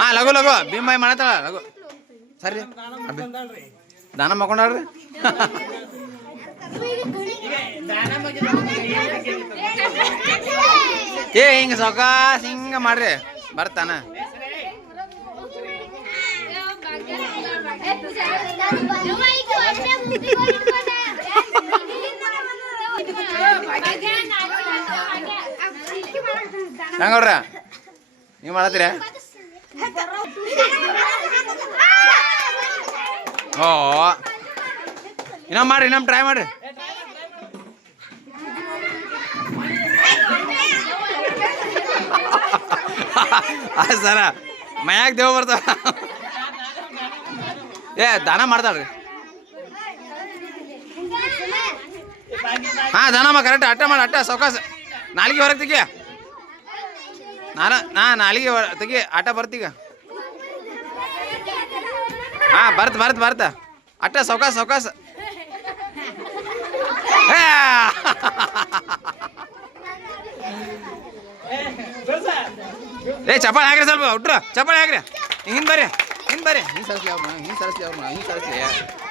ಹಾಂ ಲಘು ಲಘು ಭೀಮಾಯಿ ಮಾಡತ್ತಾಳ ಲಘು ಸರಿ ದಾನ ಮಾಡ್ಕೊಂಡ್ರಿ ಏ ಹಿಂಗೆ ಸಾವಕಾಶ ಹಿಂಗೆ ಮಾಡ್ರಿ ಬರ್ತಾನ ಹೆಂಗವ್ರ ನೀವು ಮಾಡತ್ತೀರ ಓ ಇನ್ನೊಮ್ಮೆ ಮಾಡ್ರಿ ಇನ್ನೊಮ್ಮೆ ಟ್ರೈ ಮಾಡ್ರಿ ಸರ ಮನ್ಯಾಗ ದೇವ್ ಬರ್ತಾವ ಏ ದಾನ ಮಾಡ್ತಾಳ್ರಿ ಹಾಂ ದಾನಮ್ಮ ಕರೆಕ್ಟ್ ಅಟ್ಟ ಮಾಡಿ ಅಟ್ಟ ಸಾವಕಾಶ ನಾಲಿಗೆ ಹೊರಗೆ ತೆಗಿಯ ನಾಲಿಗೆ ತೆಗಿ ಆಟ ಬರ್ತೀಗ ಹಾಂ ಬರ್ತ ಅಟ್ಟ ಸಾವಕಾಶ ಏ ಚಪ್ಪಾಳೆ ಹಾಕ್ರಿ ಸ್ವಲ್ಪ ಹುಟ್ರು ಚಪ್ಪಾಳೆ ಹಾಕ್ರಿ ಹಿಂಗೆ ಬರ್ರಿ ಹಿಂಗೆ ಸರಿಸ್ಲಿ ಅವ್ರನ್ನ ಹಿಂಗೆ ಸರಿಸ್ಲಿ